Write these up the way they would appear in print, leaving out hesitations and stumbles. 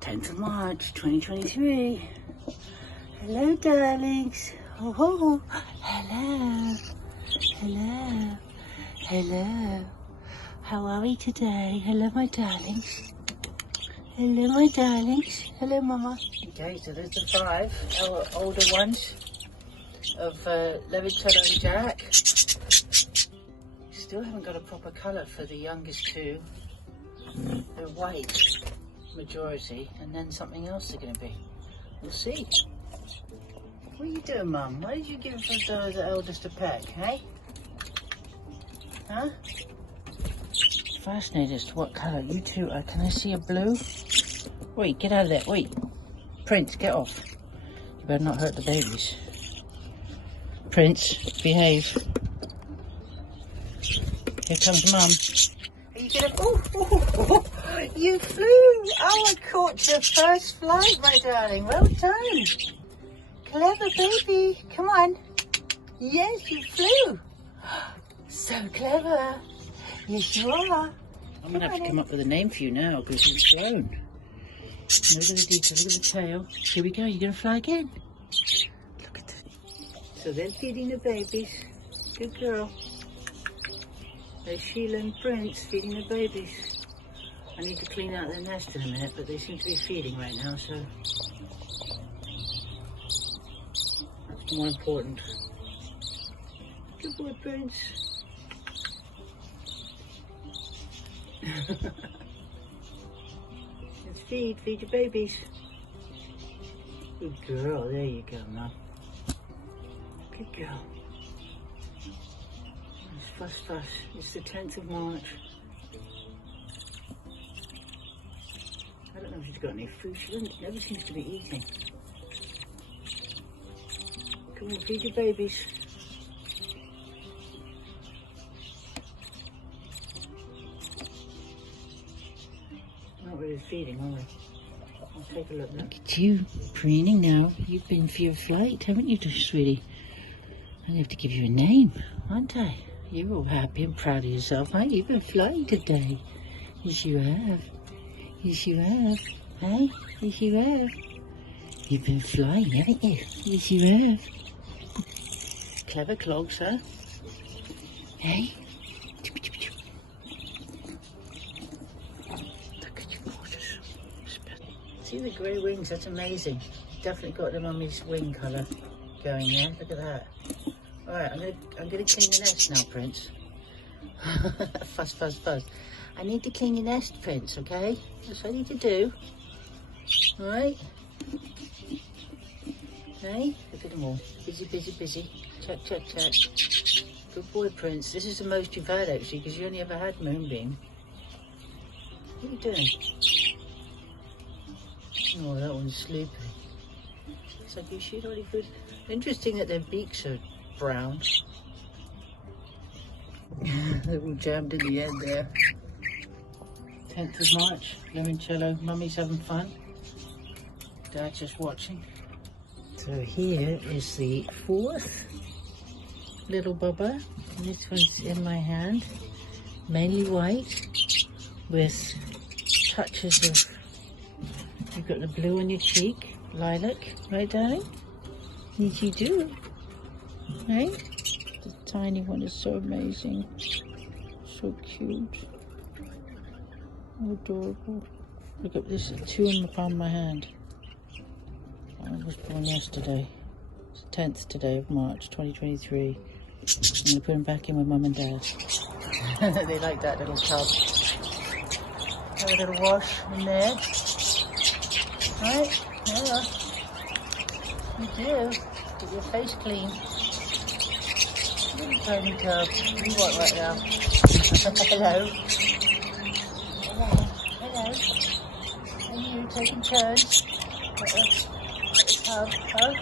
10th of March 2023. Hello, darlings. Oh, hello. Hello. Hello. How are we today? Hello, my darlings. Hello, my darlings. Hello, Mama. Okay, so there's the 5 older ones of Levicello and Jack. Still haven't got a proper colour for the youngest 2. They're white, majority, and then something else they're going to be. We'll see. What are you doing, Mum? Why did you give the eldest a peck, hey? Huh? Fascinated as to what colour you 2 are. Can I see a blue? Wait, get out of there. Wait. Prince, get off. You better not hurt the babies. Prince, behave. Here comes Mum. Are you gonna... Oh, you flew! Oh, I caught your first flight, my darling. Well done. Clever baby. Come on. Yes, you flew. So clever. Yes, you are. I'm gonna have to come up with a name for you now because you've grown. Look at the details. Look at the tail. Here we go. You're gonna fly again. Look at that. So they're feeding the babies. Good girl. There's Sheila and Prince feeding the babies. I need to clean out their nest in a minute, but they seem to be feeding right now, so that's more important. Good boy, Prince. Let's feed your babies. Good girl, there you go, Mum. Good girl. Fuss, fuss. It's the 10th of March. I don't know if she's got any food. She never seems to be eating. Come on, feed your babies. Not really feeding, are we? I'll take a look now. Look at you, preening now. You've been for your flight, haven't you, sweetie? I'm going to have to give you a name, aren't I? You're all happy and proud of yourself, aren't you? You've been flying today. Yes, you have. Yes, you have. Hey? Yes, you have. You've been flying, haven't you? Yes, you have. Clever clogs, huh? Hey? Look at your gorgeous. See the grey wings? That's amazing. Definitely got the mummy's wing colour going there. Look at that. Alright, I'm gonna clean the nest now, Prince. Fuss, fuss, fuss. I need to clean your nest, Prince, okay? That's what I need to do. Alright? Okay? Look at them all. Busy, busy, busy. Check, check, check. Good boy, Prince. This is the most you've had, actually, because you only ever had Moonbeam. What are you doing? Oh, that one's sleeping. It's like you should already food. Interesting that their beaks are brown. They're all jammed in the end there. 10th of March, Limoncello. Mummy's having fun. Dad's just watching. So here is the 4th little bubba. This one's in my hand. Mainly white with touches of... You've got the blue on your cheek. Lilac. Right, darling? Yes, you do. Right? The tiny one is so amazing. So cute. Adorable. Look at this, 2 in the palm of my hand. I was born yesterday. It's the 10th today of March 2023. I'm going to put them back in with Mum and Dad. They like that little tub. Have a little wash in there. Right? Yeah. You do. Get your face clean. Little tiny tub. You what right now? Hello. Hello. And you taking turns at the tub, huh?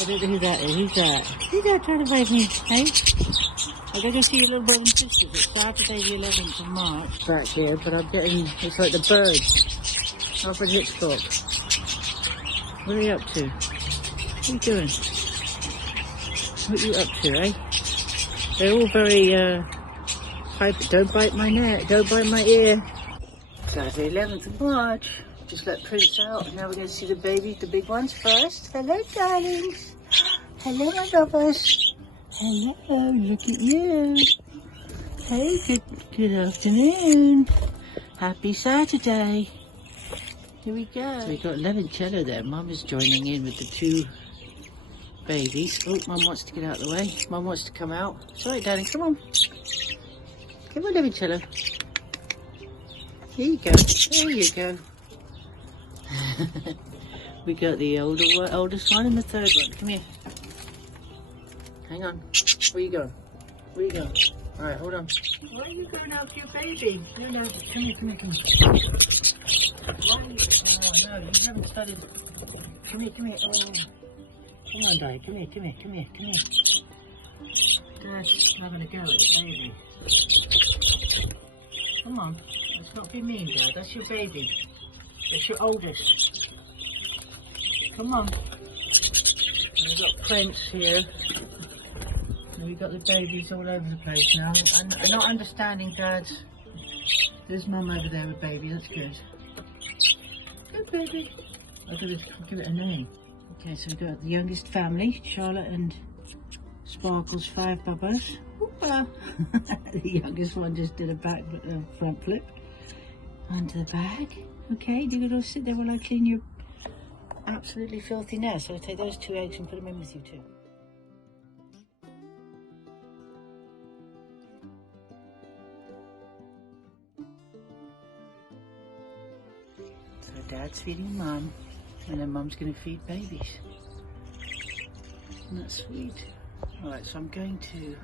I don't know who that is. Who's that? Who's that trying to wave me? Hey? I'm going to go see your little brother and sisters. It's Saturday the 11th of March. Back here, but I'm getting, it's like the birds. Alfred Hitchcock. What are you up to? What are you doing? What are you up to, eh? They're all very, hyper. Don't bite my neck, don't bite my ear. Saturday 11th of March. Just let Prince out, and now we're going to see the baby, the big ones first. Hello, darlings. Hello, my lovers. Hello, look at you. Hey, good afternoon. Happy Saturday. Here we go. So we've got Lemoncello there. Mum is joining in with the two babies. Oh, Mum wants to get out of the way. Mum wants to come out. Sorry, darling, come on. Come on, Lemoncello. Here you go. There you go. We got the oldest one and the third one. Come here. Hang on. Where you going? Where you going? Alright, hold on. Why are you going after your baby? No, come here, come here, come here. Why are you... Oh, no, you haven't studied... Come here, come here. Oh. Come on, darling. Come here, come here, come here, come here. Dad's not going to go, it's baby. Come on. Let's not be mean, Dad. That's your baby. That's your oldest. Come on. And we've got Prince here. And we've got the babies all over the place now. I'm not understanding, Dad. There's Mum over there with baby. That's good. Good baby. I've got to give it a name. Okay, so we've got the youngest family, Charlotte and Sparkle's 5 bubbas. The youngest one just did a front flip onto the bag. Okay, you're going to sit there while I clean your absolutely filthy nest. So I'll take those 2 eggs and put them in with you too. So Dad's feeding Mum, and then Mum's going to feed babies. Isn't that sweet? Alright, so I'm going to...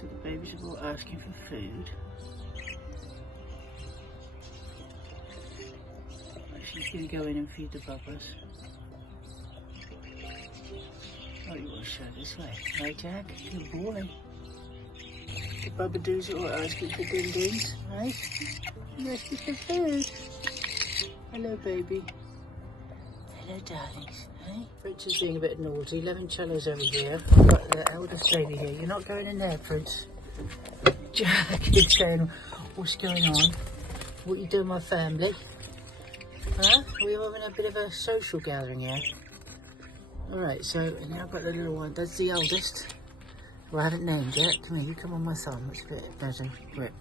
So the babies are all asking for food. She's going to go in and feed the bubbas. Oh, you want to show this way. Right, Jack? Good boy. The bubbadoos are all asking for ding-dings, right? You're asking for food. Hello, baby. Hello, darlings. Hey? Prince is being a bit naughty. Lemoncello's over here. I've got the eldest baby here. You're not going in there, Prince. Jack is saying, what's going on? What you doing, my family? Huh? We're having a bit of a social gathering here. Alright, so now I've got the little one. That's the eldest. Well, I haven't named yet. Come here, you come on my thumb. It's a bit better grip.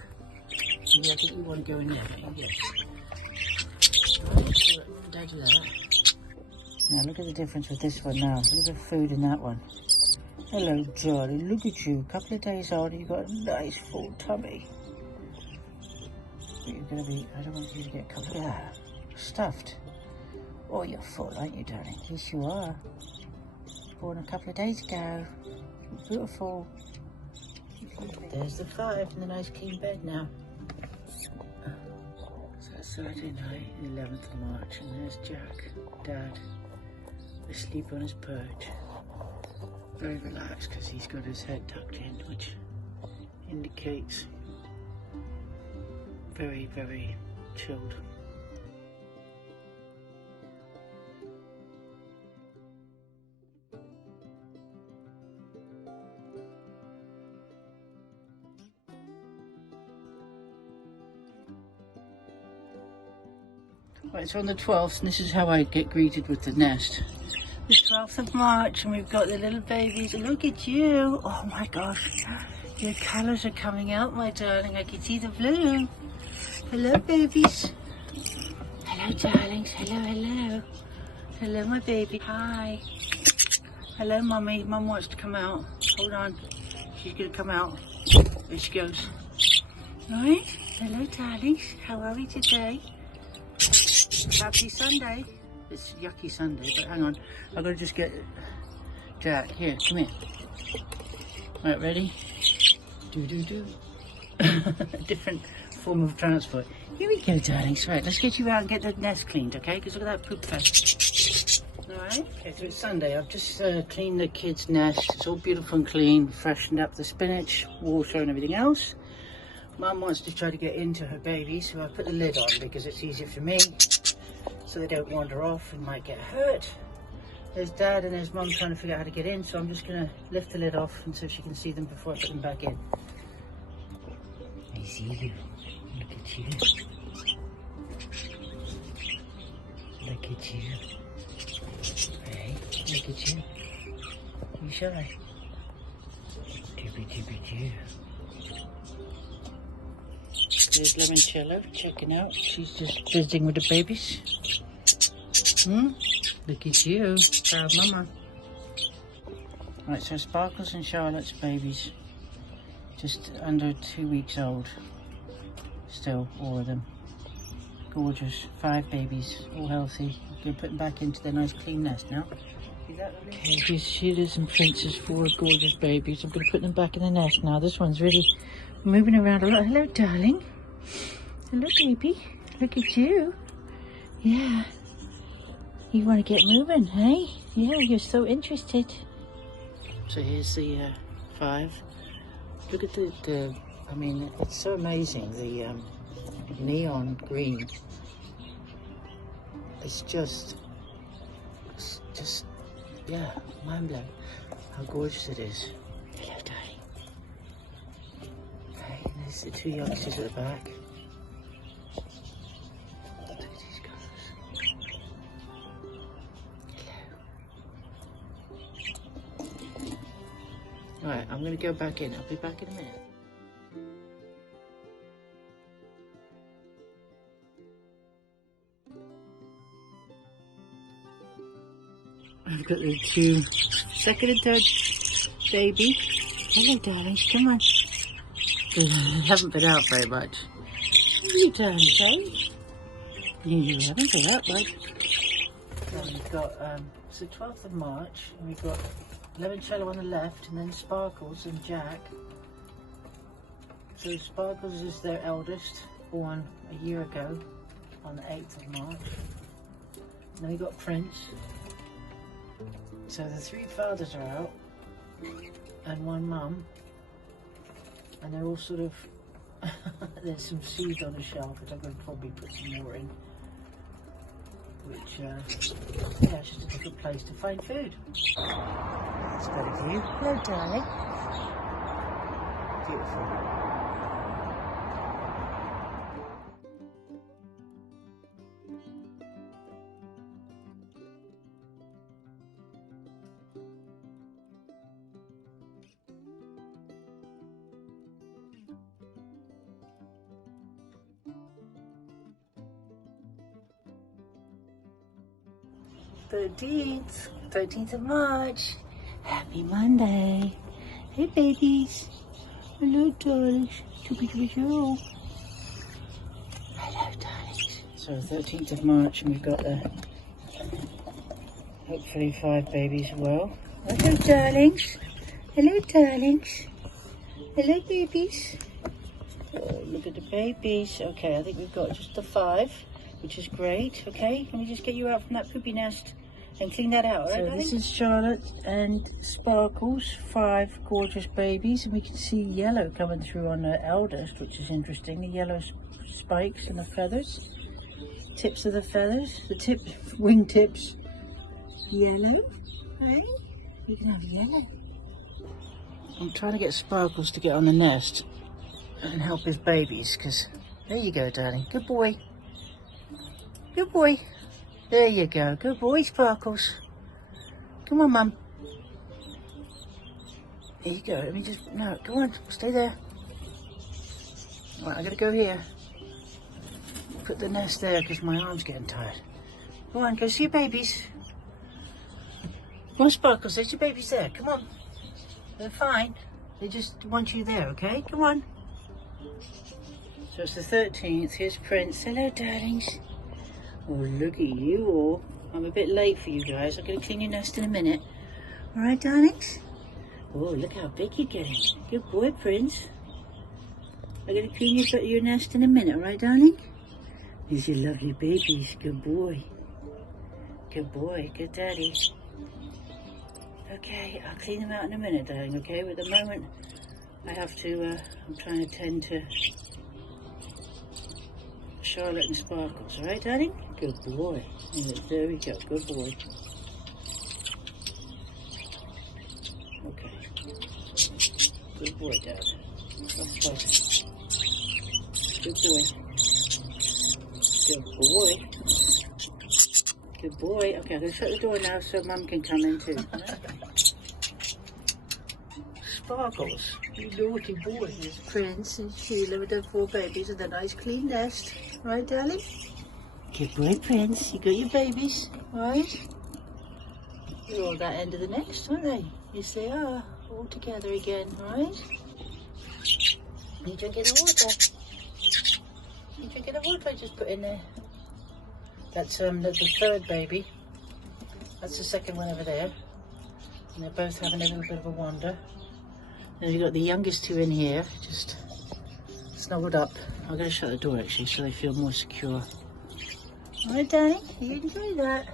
Yeah, I think you want to go in there, don't you? Alright, so let Dad do that. Now look at the difference with this one now. Look at the food in that one. Hello, Charlie. Look at you. A couple of days old and you've got a nice full tummy. But you're going to be... I don't want you to get covered. Yeah. Stuffed. Oh, you're full, aren't you, darling? Yes, you are. Born a couple of days ago. Beautiful. There's the 5 in the nice clean bed now. So that's Saturday night, the 11th of March, and there's Jack, Dad, asleep on his perch. Very relaxed because he's got his head tucked in, which indicates very, very chilled. Right, so on the 12th, and this is how I get greeted with the nest. The 12th of March, and we've got the little babies. Look at you! Oh my gosh, your colours are coming out, my darling. I can see the blue. Hello, babies. Hello, darlings. Hello, hello. Hello, my baby. Hi. Hello, Mummy. Mum wants to come out. Hold on. She's going to come out. There she goes. Right. Hello, darlings. How are we today? Happy Sunday. It's yucky Sunday, but hang on. I've got to just get Jack. Here, come here. Right, ready? Do. Different form of transport. Here we go, darlings. Right, let's get you out and get the nest cleaned, okay? Because look at that poop fest. Alright? darling. Okay, so it's Sunday. I've just cleaned the kids' nest. It's all beautiful and clean, freshened up the spinach, water and everything else. Mum wants to try to get into her babies, so I put the lid on because it's easier for me, so they don't wander off and might get hurt. There's Dad and there's Mum trying to figure out how to get in, so I'm just going to lift the lid off and so she can see them before I put them back in. I see you. Look at you. Look at you. Hey, look at you. You shy? Doobie doobie doo. There's Limoncello checking out. She's just visiting with the babies. Look at you, proud mama. Right, so Sparkles and Charlotte's babies, just under 2 weeks old. Still, all of them. Gorgeous, 5 babies, all healthy. I'm going to put them back into their nice clean nest now. Okay, here's Sheila's and Prince's 4 gorgeous babies. I'm going to put them back in the nest now. This one's really moving around a lot. Hello, darling. Hello, baby. Look at you. Yeah. You want to get moving, hey? Yeah, you're so interested. So here's the 5. Look at the I mean, it's so amazing. The neon green. It's just, yeah, mind blowing. How gorgeous it is. Hello, darling. Hey, there's the 2 youngsters at the back. Look at these colours. Hello. Right, I'm going to go back in. I'll be back in a minute. I've got the 2 second and third baby. Hello, darlings, come on. They haven't been out very much. Hello, darlings, eh? You haven't been out much. Then we've got, it's the 12th of March, and we've got Limoncello on the left, and then Sparkles and Jack. So Sparkles is their eldest, born a year ago, on the 8th of March. And then we've got Prince. So the 3 fathers are out, and 1 mum, and they're all sort of, there's some seeds on the shelf, which I'm going to probably put some more in, which, yeah, it's just a different place to find food. That's a better view. Hello, darling. Beautiful. Thirteenth of March. Happy Monday. Hey, babies. Hello, darlings. Hello, darlings. So 13th of March, and we've got hopefully 5 babies as well. Hello, darlings. Hello, darlings. Hello, babies. Oh, look at the babies. Okay, I think we've got just the 5, which is great. Okay, can we just get you out from that poopy nest and clean that out? So right, this is Charlotte and Sparkles, 5 gorgeous babies, and we can see yellow coming through on the eldest, which is interesting. The yellow spikes and the feathers, tips of the feathers, the wing tips, yellow. Hey, you can have yellow. I'm trying to get Sparkles to get on the nest and help his babies, because there you go, darling. Good boy. Good boy. There you go. Good boy, Sparkles. Come on, Mum. There you go. Let me just... No, go on. Stay there. Right, I gotta go here. Put the nest there because my arm's getting tired. Go on, go see your babies. Come on, Sparkles. There's your babies there. Come on. They're fine. They just want you there, okay? Come on. So it's the 13th. Here's Prince. Hello, darlings. Oh, look at you all. I'm a bit late for you guys. I'm going to clean your nest in a minute. All right, darlings? Oh, look how big you're getting. Good boy, Prince. I'm going to clean your nest in a minute, all right, darling? These are your lovely babies. Good boy. Good boy, good daddy. Okay, I'll clean them out in a minute, darling, okay? But at the moment, I have to, I'm trying to tend to Charlotte and Sparkles, alright, darling? Good boy. Yeah, there we go, good boy. Okay. Good boy, Dad. Good boy. Good boy. Good boy. Okay, I'm going to shut the door now so Mum can come in too. Sparkles, you naughty boy. There's Prince and Sheila with their 4 babies and a nice clean nest. Right, darling? Good boy, Prince. You got your babies, right? They're all that end of the nest, aren't they? Yes, they are. All together again, right? You drinking the water? You drinking the water I just put in there? That's the 3rd baby. That's the 2nd one over there. And they're both having a little bit of a wander. Then you've got the youngest 2 in here, just snuggled up. I'm going to shut the door actually so they feel more secure. Alright, Danny, you enjoy that?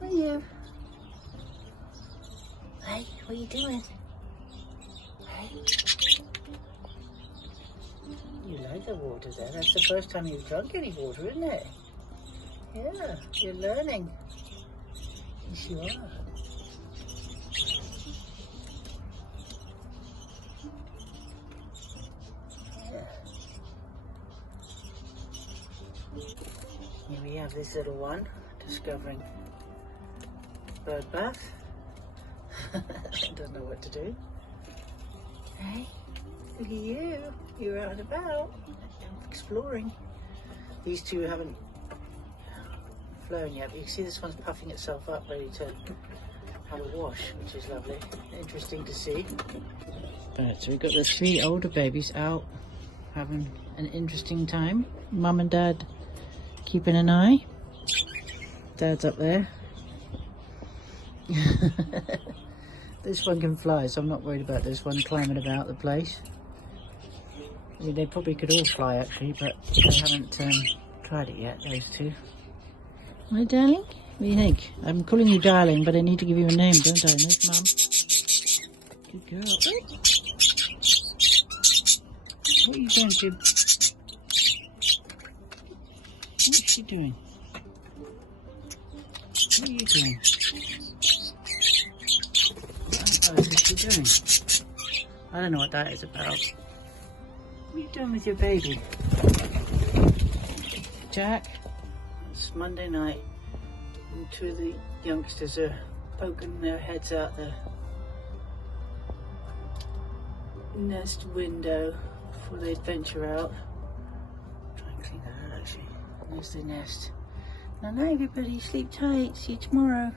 Are you? Hey, what are you doing? Hey? You like the water there. That's the first time you've drunk any water, isn't it? Yeah, you're learning. Yes, you are. Here we have this little one discovering bird bath. Don't know what to do. Hey, look at you. You're out and about, exploring. These 2 haven't flown yet, but you can see this one's puffing itself up, ready to have a wash, which is lovely. Interesting to see. Right, so we've got the 3 older babies out having an interesting time. Mum and Dad keeping an eye. Dad's up there. This one can fly, so I'm not worried about this one climbing about the place. I mean, they probably could all fly actually, but they haven't tried it yet, those 2. Hi, darling. What do you think? I'm calling you darling, but I need to give you a name, don't I? There's Mum. Good girl. What are you doing, Jib? What's she doing? What are you doing? What is she doing? I don't know what that is about. What are you doing with your baby? Jack? It's Monday night and 2 of the youngsters are poking their heads out the nest window before they venture out. Try and clean that out actually. There's the nest. Now everybody, sleep tight. See you tomorrow.